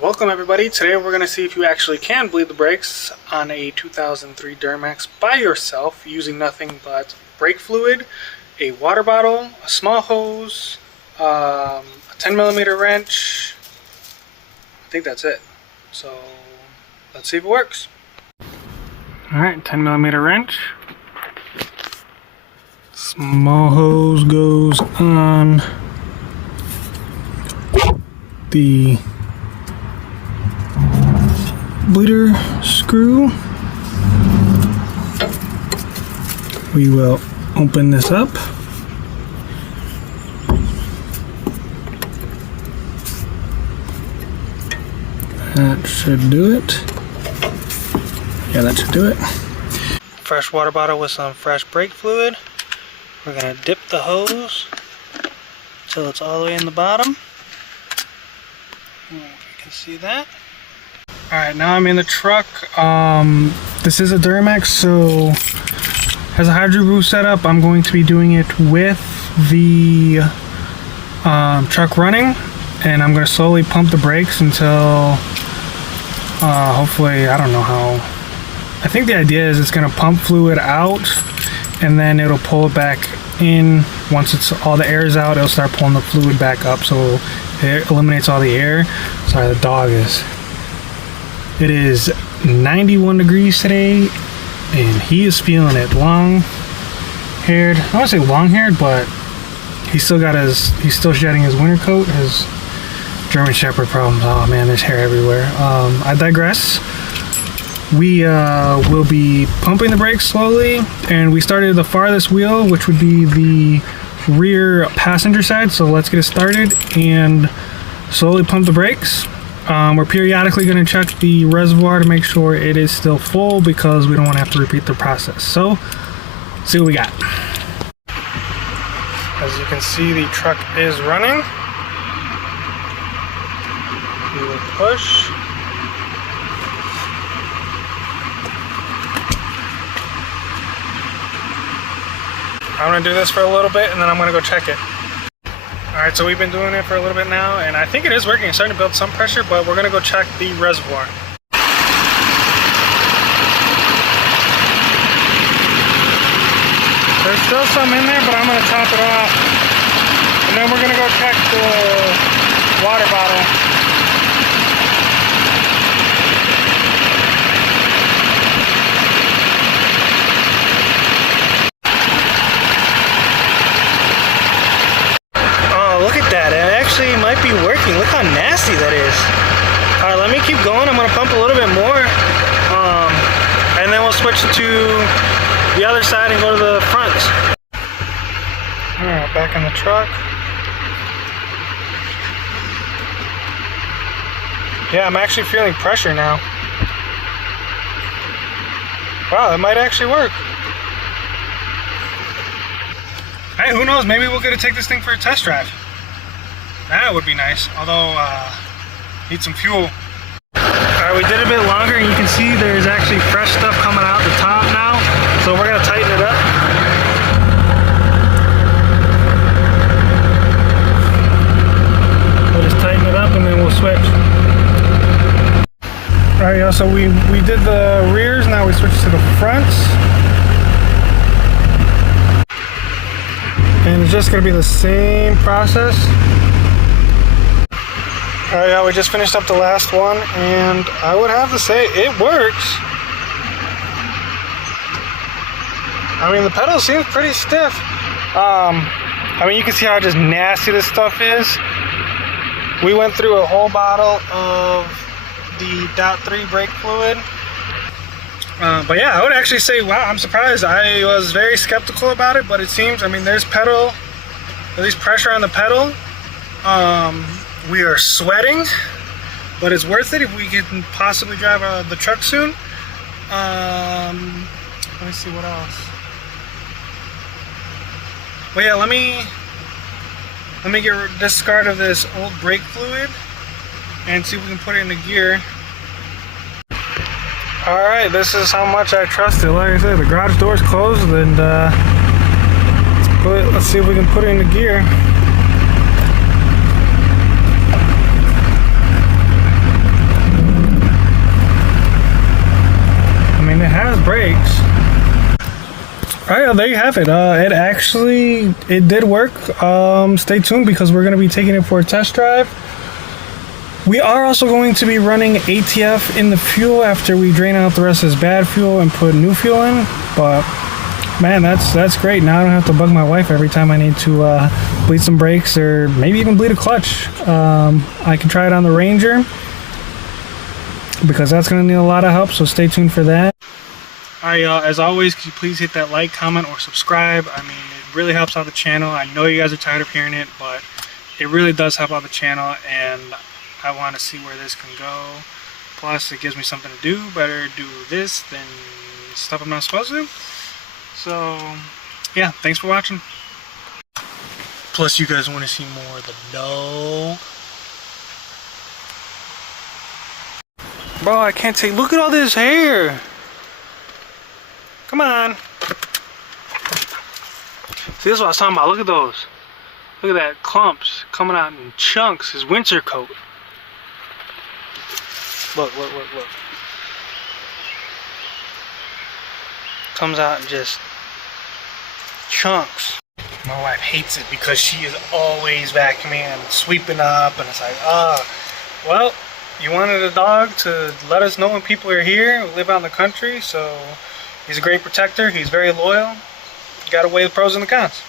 Welcome everybody. Today we're going to see if you actually can bleed the brakes on a 2003 Duramax by yourself using nothing but brake fluid, a water bottle, a small hose, a 10mm wrench. I think that's it. So let's see if it works. Alright, 10mm wrench. Small hose goes on the bleeder screw. We will open this up. That should do it. Yeah, that should do it. Fresh water bottle with some fresh brake fluid. We're gonna dip the hose until it's all the way in the bottom. You can see that. Alright, now I'm in the truck. This is a Duramax, so has a hydro boost setup. I'm going to be doing it with the truck running, and I'm going to slowly pump the brakes until hopefully, I don't know how. I think the idea is it's going to pump fluid out and then it'll pull it back in. Once it's all the air is out, it'll start pulling the fluid back up, so it eliminates all the air. Sorry, the dog is. It is 91 degrees today, and he is feeling it. Long-haired. I don't want to say long-haired, but he's still shedding his winter coat. His German Shepherd problems. Oh man, there's hair everywhere. I digress. We will be pumping the brakes slowly, and we started the farthest wheel, which would be the rear passenger side. So let's get it started and slowly pump the brakes. We're periodically going to check the reservoir to make sure it is still full because we don't want to have to repeat the process. So, see what we got. As you can see, the truck is running. We will push. I'm going to do this for a little bit and then I'm going to go check it. Alright, so we've been doing it for a little bit now, and I think it is working. It's starting to build some pressure, but we're going to go check the reservoir. There's still some in there, but I'm going to top it off. And then we're going to go check the water bottle. Might be working. Look how nasty that is. Alright, let me keep going. I'm going to pump a little bit more, and then we'll switch to the other side and go to the front. Alright, back in the truck. Yeah, I'm actually feeling pressure now. Wow, that might actually work. Hey, who knows? Maybe we'll get to take this thing for a test drive. That would be nice, although need some fuel. Alright, we did a bit longer, and you can see there's actually fresh stuff coming out the top now, so we're going to tighten it up. We'll just tighten it up and then we'll switch. Alright, y'all, so we did the rears, now we switch to the fronts. And it's just going to be the same process. Alright, yeah, we just finished up the last one, and I would have to say it works. I mean, the pedal seems pretty stiff. I mean, you can see how just nasty this stuff is. We went through a whole bottle of the .3 brake fluid. But yeah, I would actually say, wow, I'm surprised. I was very skeptical about it, but it seems, I mean, there's pedal, at least pressure on the pedal. We are sweating, but it's worth it if we can possibly drive the truck soon. Let me see what else. But yeah, let me get discard of this old brake fluid and see if we can put it in the gear. Alright, this is how much I trust it. Like I said, the garage door is closed, and let's see if we can put it in the gear. All right, there you have it. It did work. Stay tuned because we're going to be taking it for a test drive. We are also going to be running ATF in the fuel after we drain out the rest of this bad fuel and put new fuel in. But man, that's great. Now I don't have to bug my wife every time I need to bleed some brakes or maybe even bleed a clutch. I can try it on the Ranger because that's going to need a lot of help. So stay tuned for that. Alright y'all, as always, could you please hit that like, comment, or subscribe? I mean, it really helps out the channel. I know you guys are tired of hearing it, but it really does help out the channel, and I want to see where this can go. Plus, it gives me something to do. Better do this than stuff I'm not supposed to do. So, yeah, thanks for watching. Plus, you guys want to see more of the no. Bro, I can't take. Look at all this hair. Come on. See, this is what I was talking about. Look at those. Look at that clumps coming out in chunks. His winter coat. Look. Comes out in just chunks. My wife hates it because she is always vacuuming and sweeping up, and it's like, well, you wanted a dog to let us know when people are here. We live out in the country, so he's a great protector. He's very loyal. You gotta weigh the pros and the cons.